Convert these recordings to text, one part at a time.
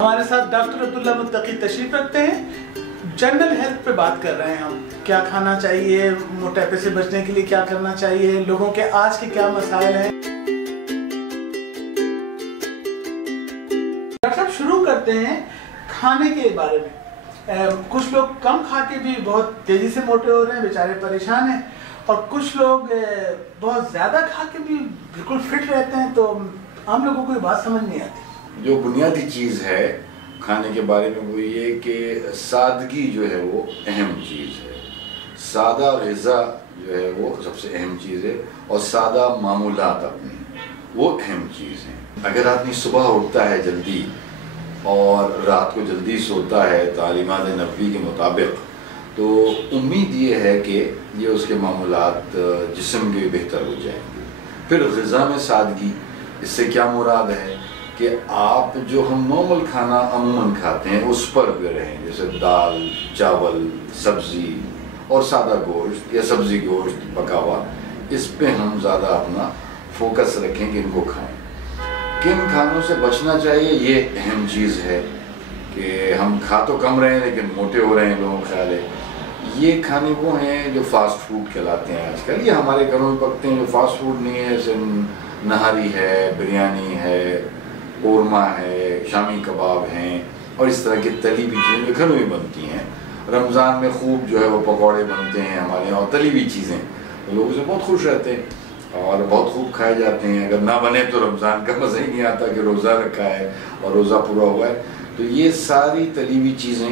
ہمارے ساتھ ڈاکٹر عبداللہ متقی تشریف رکھتے ہیں. جنرل ہیلتھ پہ بات کر رہے ہیں ہم. کیا کھانا چاہیے, موٹاپے سے بچنے کے لیے کیا کرنا چاہیے, لوگوں کے آج کے کیا مسائل ہیں. ڈاکٹر صاحب شروع کرتے ہیں کھانے کے بارے میں. کچھ لوگ کم کھا کے بھی بہت تیزی سے موٹے ہو رہے ہیں, بیچارے پریشان ہیں, اور کچھ لوگ بہت زیادہ کھا کے بھی بالکل فٹ رہتے ہیں. تو عام لوگوں کو یہ بات سمجھ نہیں آتی. جو بنیادی چیز ہے کھانے کے بارے میں وہ یہ کہ سادگی جو ہے وہ اہم چیز ہے. سادہ غذا جو ہے وہ سب سے اہم چیز ہے, اور سادہ معمولات اپنے وہ اہم چیز ہیں. اگر آدمی صبح اٹھتا ہے جلدی اور رات کو جلدی سوتا ہے تعلیمات نبوی کے مطابق, تو امید یہ ہے کہ یہ اس کے معمولات جسم کے بہتر ہو جائیں گے. پھر غذا میں سادگی, اس سے کیا مراد ہے کہ آپ جو ہم نارمل کھانا عموماً کھاتے ہیں اس پر بھی رہیں, جیسے دال, چاول, سبزی اور سادہ گوشت یا سبزی گوشت پکا ہوا, اس پہ ہم زیادہ اپنا فوکس رکھیں کہ ان کو کھائیں. کن کھانوں سے بچنا چاہیے یہ اہم چیز ہے کہ ہم کھا تو کم رہے ہیں لیکن موٹے ہو رہے ہیں لوگوں کا خیال ہے. یہ کھانے وہ ہیں جو فاسٹ فوڈ کہلاتے ہیں آج کل. یہ ہمارے گھروں میں پکتے ہیں جو فاسٹ فوڈ نہیں ہے, جیسے نہاری ہے, بریانی ہے, قورمہ ہے, شامی کباب ہیں, اور اس طرح کی تلی ہوئی چیزیں جو گھروں میں بنتی ہیں. رمضان میں خوب جو ہے وہ پکوڑے بنتے ہیں ہمارے یہاں, اور تلی ہوئی چیزیں لوگ اسے بہت خوش رہتے ہیں اور بہت خوب کھائے جاتے ہیں. اگر نہ بنے تو رمضان کا مزہ ہی نہیں آتا کہ روزہ رکھا ہے اور روزہ پورا ہوا ہے. تو یہ ساری تلی ہوئی چیزیں,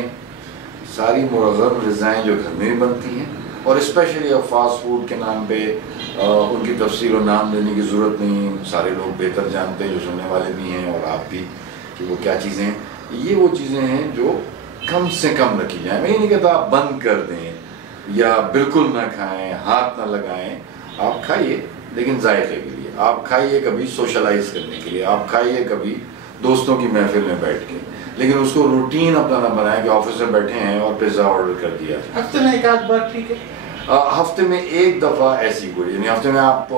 ساری مرغن غذائیں جو گھر میں بھی بنتی ہیں, اور اسپیشلی اب فاسٹ فوڈ کے نام پہ ان کی تفصیل و نام دینے کی ضرورت نہیں, سارے لوگ بہتر جانتے ہیں, جو سننے والے بھی ہیں اور آپ بھی, کہ وہ کیا چیزیں ہیں. یہ وہ چیزیں ہیں جو کم سے کم رکھی جائیں. میں یہ نہیں کہتا آپ بند کر دیں یا بالکل نہ کھائیں, ہاتھ نہ لگائیں. آپ کھائیے لیکن ذائقے کے لیے. آپ کھائیے کبھی سوشلائز کرنے کے لیے, آپ کھائیے کبھی دوستوں کی محفل میں بیٹھ کے, لیکن اس کو روٹین اپنا نہ بنائیں کہ آفس میں بیٹھے ہیں اور پیزا آرڈر کر دیا. ہفتے میں ایک آدھ بار ٹھیک ہے, ہفتے میں ایک دفعہ ایسی کوئی, یعنی ہفتے میں آپ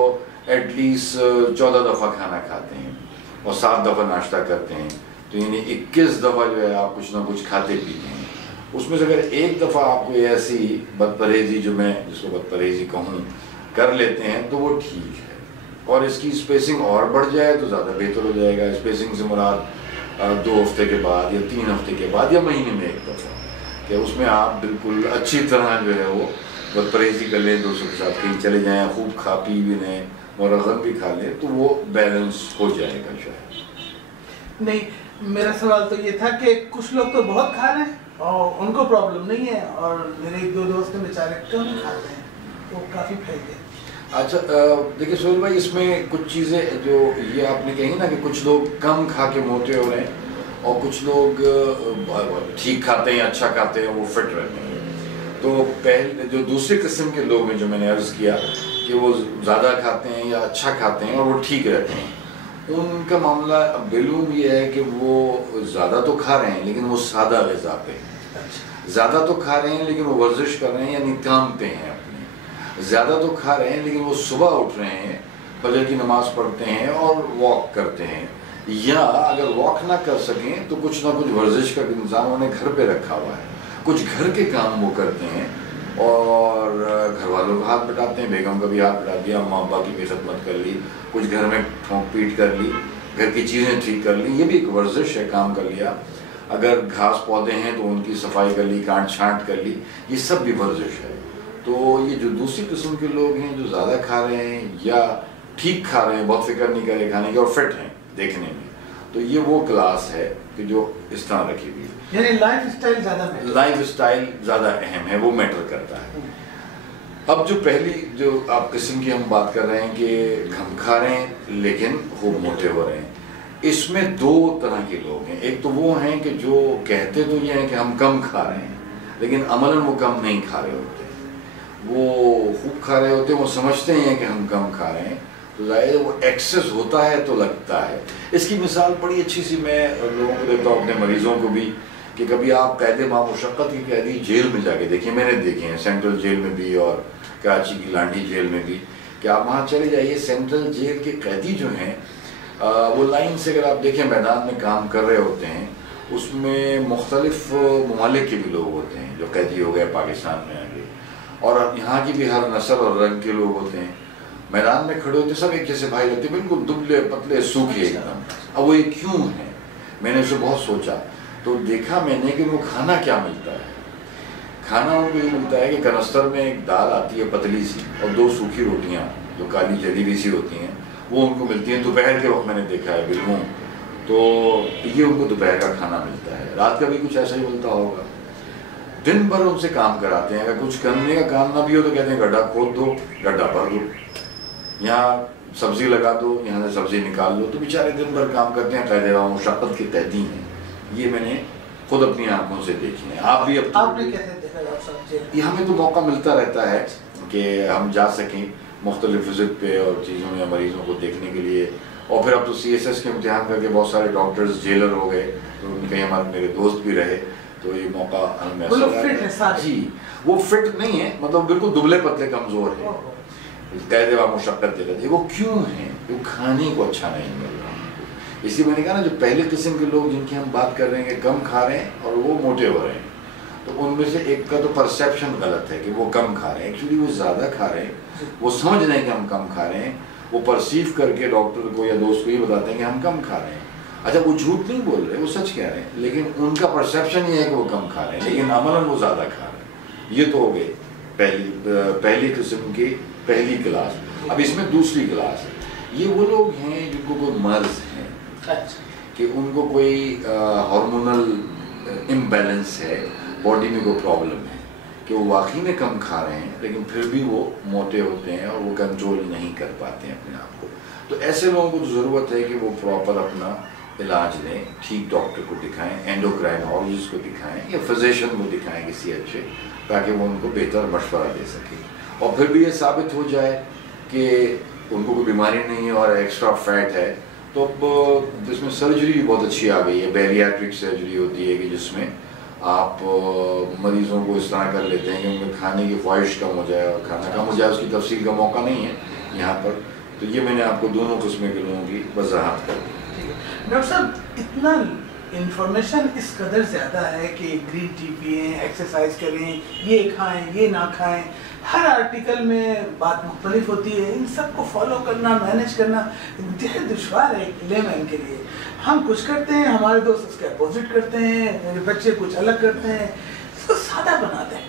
ایٹ لیسٹ 14 دفعہ کھانا کھاتے ہیں اور 7 دفعہ ناشتہ کرتے ہیں, تو یعنی 21 دفعہ جو ہے آپ کچھ نہ کچھ کھاتے پیتے ہیں. اس میں سے اگر ایک دفعہ آپ کو ایسی بد پرہیزی, جو میں جس کو بد پرہیزی کہوں, کر لیتے ہیں تو وہ ٹھیک ہے. اور اس کی اسپیسنگ اور بڑھ جائے تو زیادہ بہتر ہو جائے گا. اسپیسنگ سے مراد 2 ہفتے کے بعد یا 3 ہفتے کے بعد یا مہینے میں ایک دفعہ, کہ اس میں آپ بالکل اچھی طرح جو ہے وہ بد پرہیزی کر لیں, دوستوں کے ساتھ کہیں چلے جائیں, خوب کھا پی بھی لیں, مرغن بھی کھا لیں, تو وہ بیلنس ہو جائے گا شاید. نہیں, میرا سوال تو یہ تھا کہ کچھ لوگ تو بہت کھا رہے ہیں اور ان کو پرابلم نہیں ہے, اور میرے 1-2 دوست بیچارے کیوں نہیں کھاتے ہیں, وہ کافی پھیل گئے. اچھا دیکھیے سہیل بھائی, اس میں کچھ چیزیں جو یہ آپ نے کہی نا کہ کچھ لوگ کم کھا کے موٹے ہو رہے ہیں اور کچھ لوگ ٹھیک کھاتے ہیں, اچھا کھاتے ہیں, وہ فٹ رہتے ہیں. تو پہلے جو دوسری قسم کے لوگ ہیں, جو میں نے عرض کیا کہ وہ زیادہ کھاتے ہیں یا اچھا کھاتے ہیں اور وہ ٹھیک رہتے ہیں, ان کا معاملہ معلوم یہ ہے کہ وہ زیادہ تو کھا رہے ہیں لیکن وہ سادہ غذا پہ, زیادہ تو کھا رہے ہیں لیکن وہ ورزش کر رہے ہیں یعنی کام پہ ہیں اپنے, زیادہ تو کھا رہے ہیں لیکن وہ صبح اٹھ رہے ہیں, فجر کی نماز پڑھتے ہیں اور واک کرتے ہیں, یا اگر واک نہ کر سکیں تو کچھ نہ کچھ ورزش کا انتظام انہیں گھر پہ رکھا ہوا ہے. کچھ گھر کے کام وہ کرتے ہیں اور گھر والوں کا ہاتھ بٹاتے ہیں, بیگم کا بھی ہاتھ بٹا دیا, ماں باپ کی بھی خدمت کر لی, کچھ گھر میں ٹھونک پیٹ کر لی, گھر کی چیزیں ٹھیک کر لی, یہ بھی ایک ورزش ہے, کام کر لیا. اگر گھاس پودے ہیں تو ان کی صفائی کر لی, کاٹ چھانٹ کر لی, یہ سب بھی ورزش ہے. تو یہ جو دوسری قسم کے لوگ ہیں جو زیادہ کھا رہے ہیں یا ٹھیک کھا رہے ہیں, بہت فکر نہیں کر رہے کھانے کی اور فٹ ہیں دیکھنے میں, تو یہ وہ کلاس ہے کہ جو اس طرح رکھی ہوئی ہے. یعنی لائف اسٹائل زیادہ اہم ہے, وہ میٹر کرتا ہے. اب جو پہلی جو آپ قسم کی ہم بات کر رہے ہیں کہ ہم کھا رہے ہیں لیکن خوب موٹے ہو رہے ہیں, اس میں 2 طرح کے لوگ ہیں. ایک تو وہ ہیں کہ جو کہتے تو یہ ہیں کہ ہم کم کھا رہے ہیں لیکن عملاً وہ کم نہیں کھا رہے ہوتے, وہ خوب کھا رہے ہوتے ہیں, وہ سمجھتے ہیں کہ ہم کم کھا رہے ہیں, تو ظاہر وہ ایکسس ہوتا ہے تو لگتا ہے. اس کی مثال بڑی اچھی سی میں لوگوں کو دیتا ہوں, اپنے مریضوں کو بھی, کہ کبھی آپ قید مشقت کی قیدی جیل میں جا کے دیکھیں, میں نے دیکھے ہیں سینٹرل جیل میں بھی اور کراچی کی لانڈی جیل میں بھی, کہ آپ وہاں چلے جائیے. سینٹرل جیل کے قیدی جو ہیں وہ لائن سے اگر آپ دیکھیں میدان میں کام کر رہے ہوتے ہیں اس میں مختلف ممالک کے بھی لوگ ہوتے ہیں جو قیدی ہو گئے پاکستان میں آگے، اور یہاں کی بھی ہر نسل اور رنگ کے لوگ ہوتے ہیں. میدان میں کھڑے ہوتے سب ایک جیسے بھائی لگتے ہیں، بالکل دبلے پتلے سوکھے ایک دم. اب وہ یہ کیوں ہیں؟ میں نے اسے بہت سوچا تو دیکھا میں نے کہ وہ کھانا کیا ملتا ہے. کھانا ان کو یہ ملتا ہے کہ کنستر میں ایک دال آتی ہے پتلی سی اور 2 سوکھی روٹیاں جو کالی جلی ہوئی سی ہوتی ہیں وہ ان کو ملتی ہیں. دوپہر کے وقت میں نے دیکھا ہے بالکل، تو یہ ان کو دوپہر کا کھانا ملتا ہے. رات کا بھی کچھ ایسا ہی ملتا ہوگا. دن بھر ان سے کام کراتے ہیں، اگر کچھ کرنے کا کام نہ بھی ہو تو کہتے ہیں گڈھا کھود دو، گڈھا بھر دو، یہاں سبزی لگا دو، یہاں سے سبزی نکال دو. تو بیچارے دن بھر کام کرتے ہیں، قید و مشقت کے قیدی ہیں. یہ میں نے خود اپنی آنکھوں سے دیکھی ہیں. آپ بھی آپ نے کیسے دیکھا ڈاکٹر صاحب؟ یہ ہمیں تو موقع ملتا رہتا ہے کہ ہم جا سکیں مختلف وزٹ پہ اور چیزوں میں مریضوں کو دیکھنے کے لیے. اور پھر اب تو CSS کے امتحان کر کے بہت سارے ڈاکٹرز جیلر ہو گئے، تو کہیں ہمارے میرے دوست بھی رہے، تو یہ موقع ہمیں جی وہ فٹ نہیں ہے، مطلب بالکل دبلے پتلے کمزور ہیں، قید و مشقت دے رہے. وہ کیوں ہیں؟ وہ کھانے کو اچھا نہیں مل رہا. اس لیے میں نے کہا نا جو پہلے قسم کے لوگ جن کی ہم بات کر رہے ہیں کہ کم کھا رہے ہیں اور وہ موٹے ہو رہے ہیں، تو ان میں سے ایک کا تو پرسیپشن غلط ہے کہ وہ کم کھا رہے ہیں. ایکچولی وہ زیادہ کھا رہے ہیں، وہ سمجھ رہے ہیں کہ ہم کم کھا رہے ہیں، وہ پرسیو کر کے ڈاکٹر کو یا دوست کو یہ بتاتے ہیں کہ ہم کم کھا رہے ہیں. اچھا وہ جھوٹ نہیں بول رہے، وہ سچ کہہ رہے ہیں، لیکن ان کا پرسیپشن یہ ہے کہ وہ کم کھا رہے ہیں، لیکن عملاً وہ زیادہ کھا رہے ہیں. یہ تو ہو گئی پہلی قسم کی پہلی کلاس. اب اس میں دوسری کلاس ہے. یہ وہ لوگ ہیں جن کو کوئی مرض ہے، کہ ان کو کوئی ہارمونل امبیلنس ہے، باڈی میں کوئی پرابلم ہے، کہ وہ واقعی میں کم کھا رہے ہیں لیکن پھر بھی وہ موٹے ہوتے ہیں اور وہ کنٹرول نہیں کر پاتے ہیں اپنے آپ کو. تو ایسے لوگوں کو تو ضرورت ہے کہ وہ پراپر اپنا علاج لیں، ٹھیک ڈاکٹر کو دکھائیں، اینڈوکرائنالوجسٹ کو دکھائیں یا فزیشین کو دکھائیں کسی اچھے، تاکہ وہ ان کو بہتر مشورہ دے سکیں. اور پھر بھی یہ ثابت ہو جائے کہ ان کو کوئی بیماری نہیں ہے اور ایکسٹرا فیٹ ہے، تو اب اس میں سرجری بھی بہت اچھی آ گئی ہے. بیریاٹرک سرجری ہوتی ہے کہ جس میں آپ مریضوں کو اس طرح کر لیتے ہیں کہ ان میں کھانے کی خواہش کم ہو جائے اور کھانا کم ہو جائے. اس کی تفصیل کا موقع نہیں ہے یہاں پر. تو یہ میں نے آپ کو دونوں قسم کے لوگوں کی وضاحت کر دی. ڈاکٹر صاحب اتنا انفارمیشن اس قدر زیادہ ہے کہ گرین ٹی پئیں، ایکسرسائز کریں، یہ کھائیں، یہ نہ کھائیں، ہر آرٹیکل میں بات مختلف ہوتی ہے. ان سب کو فالو کرنا، مینیج کرنا انتہائی دشوار ہے ایک لے مین کے لیے. ہم کچھ کرتے ہیں، ہمارے دوست اس کے اپوزٹ کرتے ہیں، میرے بچے کچھ الگ کرتے ہیں. اس کو سادہ بنا دیں.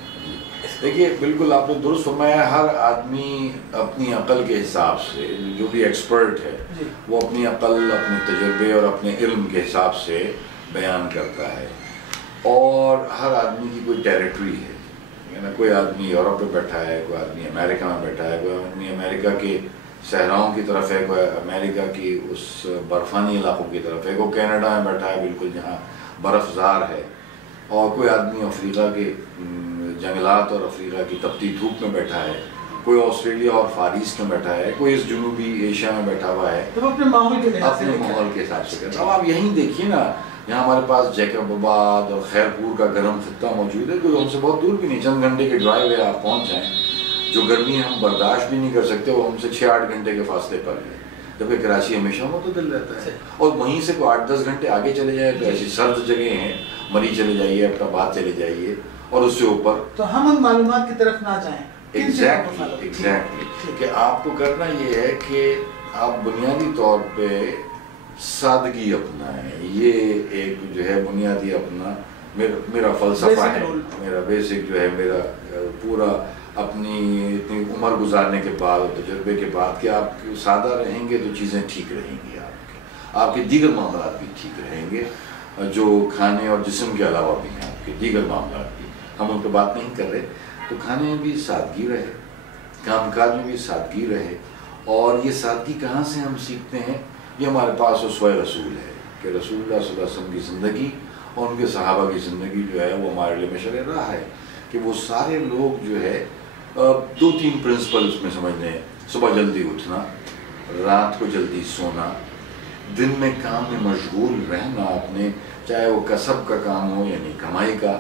دیکھیے بالکل آپ نے درست فرمایا. ہر آدمی اپنی عقل کے حساب سے، جو بھی ایکسپرٹ ہے وہ اپنی عقل، اپنے تجربے اور اپنے علم کے حساب سے بیان کرتا ہے. اور ہر آدمی کی کوئی ٹیریٹری ہے. کوئی آدمی یورپ میں بیٹھا ہے، کوئی آدمی امریکہ میں بیٹھا ہے، کوئی آدمی امریکہ کے صحراؤں کی طرف ہے، کوئی امریکہ کی اس برفانی علاقوں کی طرف ہے، کوئی کینیڈا میں بیٹھا ہے بالکل جہاں برف زار ہے، اور کوئی آدمی افریقہ کے جنگلات اور افریقہ کی تپتی دھوپ میں بیٹھا ہے، کوئی آسٹریلیا اور فار ایسٹ میں بیٹھا ہے، کوئی اس جنوبی ایشیا میں بیٹھا ہوا ہے. تو اپنے ماحول کے حساب سے کرتا. اب آپ یہیں دیکھیے نا، یہاں ہمارے پاس جیکب آباد اور خیرپور کا گرم خطہ موجود ہے، کوئی ہم سے بہت دور بھی نہیں، چند گھنٹے کے ڈرائیو ہے آپ پہنچ جائیں. جو گرمی ہم برداشت بھی نہیں کر سکتے وہ ہم سے 6-8 گھنٹے کے فاصلے پر ہے، جبکہ کراچی ہمیشہ معتدل رہتا ہے. اور وہیں سے کوئی 8-10 گھنٹے آگے چلے جائے تو ایسی سرد جگہیں ہیں، مری چلے جائیے، احمدآباد چلے جائیے، اور اس سے اوپر. تو ہم ان معلومات کی طرف نہ جائیں. ایگزیکٹلی کہ آپ کو کرنا یہ ہے کہ آپ بنیادی طور پہ سادگی اپنائیں. یہ ایک جو ہے بنیادی اپنا میرا فلسفہ ہے، میرا بیسک جو ہے، میرا پورا اپنی اتنی عمر گزارنے کے بعد اور تجربے کے بعد کہ آپ سادہ رہیں گے تو چیزیں ٹھیک رہیں گی. آپ کے دیگر معاملات بھی ٹھیک رہیں گے، جو کھانے اور جسم کے علاوہ بھی ہیں آپ کے دیگر معاملات بھی. ہم ان پہ بات نہیں کر رہے. تو کھانے میں بھی سادگی رہے، کام کاج میں بھی سادگی رہے. اور یہ سادگی کہاں سے ہم سیکھتے ہیں؟ یہ ہمارے پاس اسوہ رسول ہے کہ رسول اللہ صلی اللہ علیہ وسلم کی زندگی اور ان کے صحابہ کی زندگی جو ہے وہ ہمارے لیے مشعل راہ ہے. کہ وہ سارے لوگ جو ہے 2-3 پرنسپل اس میں سمجھ لیں: صبح جلدی اٹھنا، رات کو جلدی سونا، دن میں کام میں مشغول رہنا اپنے، چاہے وہ کسب کا کام ہو یعنی کمائی کا،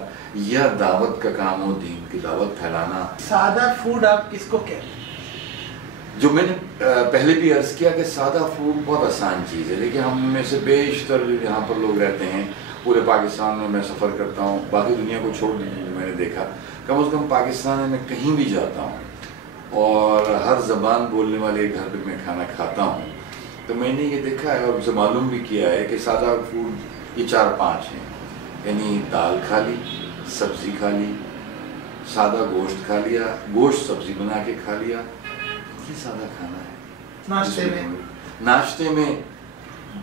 یا دعوت کا کام ہو، دین کی دعوت پھیلانا. سادہ فوڈ آپ کس کو کہتے ہیں؟ جو میں نے پہلے بھی عرض کیا کہ سادہ فوڈ بہت آسان چیز ہے، لیکن ہم میں سے بیشتر جو یہاں پر لوگ رہتے ہیں، پورے پاکستان میں سفر کرتا ہوں، باقی دنیا کو چھوڑ دیجیے، میں نے دیکھا کم از کم پاکستان میں کہیں بھی جاتا ہوں اور ہر زبان بولنے والے گھر پہ میں کھانا کھاتا ہوں، تو میں نے یہ دیکھا ہے اور اسے معلوم بھی کیا ہے کہ سادہ فوڈ یہ 4-5 ہیں، یعنی دال کھا لی، سبزی کھا لی، سادہ گوشت کھا لیا، گوشت سبزی بنا کے کھا لیا، یہ سادہ کھانا ہے۔ ناشتے میں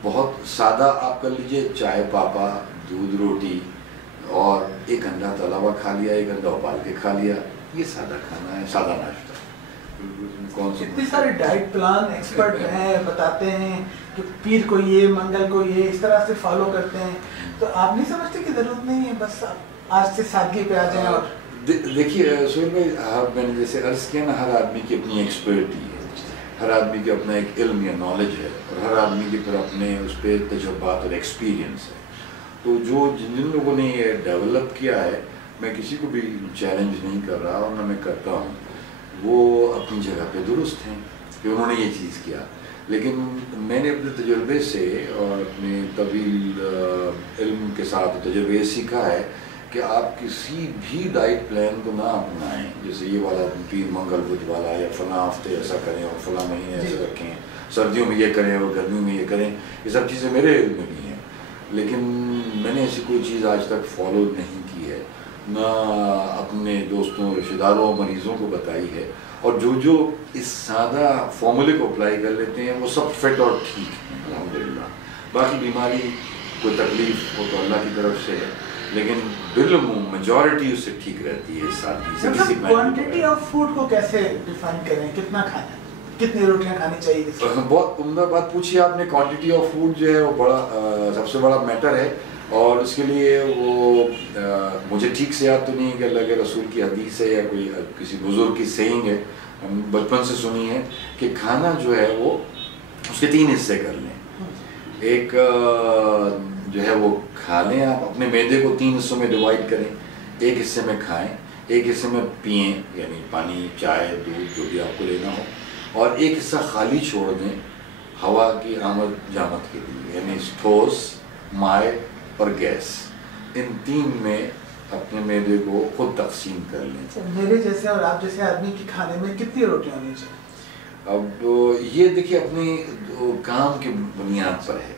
بہت سادہ آپ کر لیجئے، چائے پاپا، دودھ روٹی اور ایک انڈا تلا ہوا کھا لیا، ایک انڈا ابال کے کھا لیا، یہ سادہ کھانا ہے، سادہ ناشتہ۔ اتنے سارے ڈائٹ پلان ایکسپرٹ ہیں، بتاتے ہیں کہ پیر کو یہ، منگل کو یہ، اس طرح سے فالو کرتے ہیں، تو آپ نہیں سمجھتے کہ ضرورت نہیں ہے بس آج سے سادگی پہ آ جائیں؟ اور دیکھیے سہیل بھائی، میں نے جیسے عرض کیا نا، ہر آدمی کی اپنی ایکسپرٹی ہے، ہر آدمی کا اپنا ایک علم یا نالج ہے، اور ہر آدمی کے پھر اپنے اس پہ تجربات اور ایکسپیرینس ہے، تو جن لوگوں نے یہ ڈیولپ کیا ہے، میں کسی کو بھی چیلنج نہیں کر رہا اور نہ میں کرتا ہوں، وہ اپنی جگہ پہ درست ہیں کہ انہوں نے یہ چیز کیا، لیکن میں نے اپنے تجربے سے اور اپنے طویل علم کے ساتھ تجربے سیکھا ہے کہ آپ کسی بھی ڈائٹ پلان کو نہ اپنائیں، جیسے یہ والا پیر منگل بدھ والا، یا فلاں ہفتے ایسا کریں اور فلاں مہینے ایسا رکھیں، سردیوں میں یہ کریں اور گرمیوں میں یہ کریں، یہ سب چیزیں میرے علم میں بھی ہیں، لیکن میں نے ایسی کوئی چیز آج تک فالو نہیں کی ہے، نہ اپنے دوستوں، رشتہ داروں، مریضوں کو بتائی ہے، اور جو اس سادہ فارمولے کو اپلائی کر لیتے ہیں وہ سب فٹ اور ٹھیک ہیں الحمدللہ۔ باقی بیماری کوئی تکلیف ہو تو اللہ کی طرف سے ہے، لیکن بالعموم میجورٹی اس سے ٹھیک رہتی ہے، سادگی سے۔ کوانٹٹی آف فوڈ کو کیسے ڈیفائن کریں؟ کتنا کھانا ہے، کتنی روٹیاں کھانی چاہیے؟ بہت عمدہ بات پوچھی آپ نے۔ کوانٹٹی آف فوڈ جو ہے وہ بڑا سب سے بڑا میٹر ہے، اور اس کے لیے وہ مجھے ٹھیک سے یاد تو نہیں ہے کہ اللہ کے رسول کی حدیث ہے یا کوئی کسی بزرگ کی سینگ ہے، ہم بچپن سے سنی ہے کہ کھانا جو ہے وہ اس کے 3 حصے کر لیں۔ ایک جو ہے وہ کھا لیں، آپ اپنے معدے کو 3 حصوں میں ڈیوائڈ کریں، ایک حصے میں کھائیں، ایک حصے میں پئیں، یعنی پانی، چائے، دودھ جو بھی آپ کو لینا ہو، اور ایک حصہ خالی چھوڑ دیں ہوا کی آمد جامد کے لیے، یعنی ٹھوس، مائع اور گیس، ان 3 میں اپنے معدے کو خود تقسیم کر لیں۔ میرے جیسے اور آپ جیسے آدمی کی کھانے میں کتنی روٹیاں ہونی چاہیے؟ اب یہ دیکھیے اپنے کام کی بنیاد پر ہے،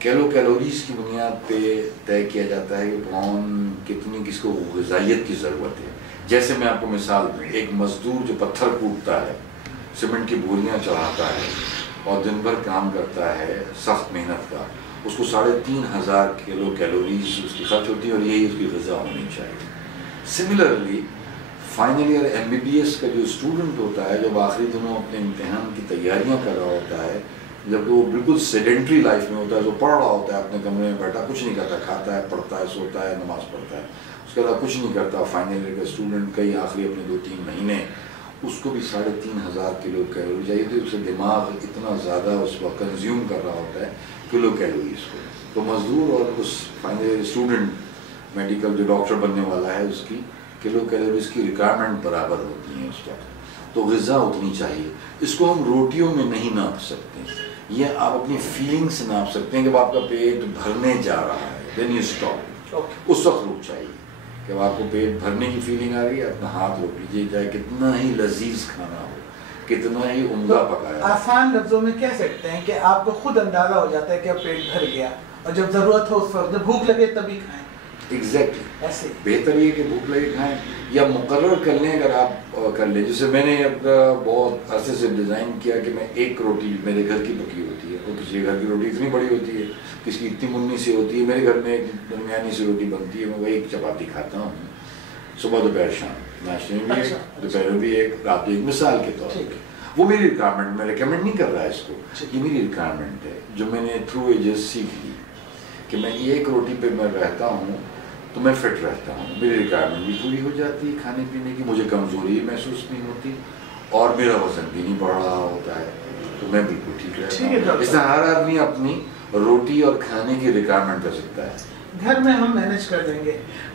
کیلوریز کی بنیاد پہ طے کیا جاتا ہے کہ کون کتنی کس کو غذائیت کی ضرورت ہے۔ جیسے میں آپ کو مثال دوں، ایک مزدور جو پتھر کوٹتا ہے، سیمنٹ کی بوریاں چڑھاتا ہے اور دن بھر کام کرتا ہے سخت محنت کا، اس کو 3500 کلو کیلوریز اس کی خرچ ہوتی ہے، اور یہی اس کی غذا ہونی چاہیے۔ سملرلی فائنل ایئر MBBS کا جو اسٹوڈنٹ ہوتا ہے، جب آخری دنوں اپنے امتحان کی تیاریاں کر رہا ہوتا ہے، جب وہ بالکل سیڈنٹری لائف میں ہوتا ہے، جو پڑھ رہا ہوتا ہے، اپنے کمرے میں بیٹھا کچھ نہیں کرتا، کھاتا ہے، پڑھتا ہے، سوتا ہے، نماز پڑھتا ہے، اس کے علاوہ کچھ نہیں کرتا، فائنل ایئر کا اسٹوڈنٹ کئی آخری اپنے 2-3 مہینے، اس کو بھی 3500 کلو کیلوری چاہیے، تو اس سے دماغ اتنا زیادہ اس وقت کنزیوم کر رہا ہوتا ہے کلو کیلوریز کو۔ تو مزدور اور اس فائنل ایئر اسٹوڈنٹ میڈیکل جو ڈاکٹر بننے والا ہے، اس کی کلو کیلوریز کی ریکوائرمنٹ برابر ہوتی ہیں اس وقت، تو غذا اتنی چاہیے۔ اس کو ہم روٹیوں میں نہیں ناپ سکتے، یہ آپ اپنی فیلنگ سے ناپ سکتے ہیں کہ آپ کا پیٹ بھرنے جا رہا ہے، دین یو اسٹاپ، اس وقت روک چاہیے۔ جب آپ کو پیٹ بھرنے کی فیلنگ آ رہی ہے، اپنا ہاتھ روک لیجیے، چاہے کتنا ہی لذیذ کھانا ہو، کتنا ہی عمدہ پکایا۔ آسان لفظوں میں کہہ سکتے ہیں کہ آپ کو خود اندازہ ہو جاتا ہے کہ اب پیٹ بھر گیا، اور جب ضرورت ہو اس وقت، جب بھوک لگے تبھی کھائیں۔ ایگزیکٹلی، ایسے بہتر یہ کہ بھوک لگے کھائیں، یا مقرر کر لیں اگر آپ کر لیں۔ جیسے میں نے اپنا بہت عرصے سے ڈیزائن کیا کہ میں ایک روٹی میرے گھر کی پکی ہوتی ہے، اور کسی گھر کی روٹی اتنی بڑی ہوتی ہے، کسی کی اتنی منی سی ہوتی ہے، میرے گھر میں ایک درمیانی سی روٹی بنتی ہے، میں وہ ایک چپاتی کھاتا ہوں، صبح دوپہر شام، ناشتے میں بھی ایک، دوپہر میں بھی ایک، رات میں ایک، مثال کے طور پہ۔ وہ میری ریکوائرمنٹ، میں ریکمینڈ نہیں کر رہا اس کو، یہ میری ریکوائرمنٹ ہے جو میں نے تھرو ایجز سیکھ لی کہ میں ایک روٹی پہ میں رہتا ہوں تو میں فٹ رہتا ہوں، میری ریکوائرمنٹ بھی پوری ہو جاتی ہے کھانے پینے کی، مجھے کمزوری محسوس نہیں ہوتی، اور میرا وزن بھی نہیں بڑھ رہا ہوتا ہے، تو میں بالکل ٹھیک رہتا ہوں۔ اس طرح ہر آدمی اپنی روٹی اور کھانے کی ریکوائرمنٹ کر سکتا ہے۔ گھر میں ہم مینج کر دیں گے،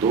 2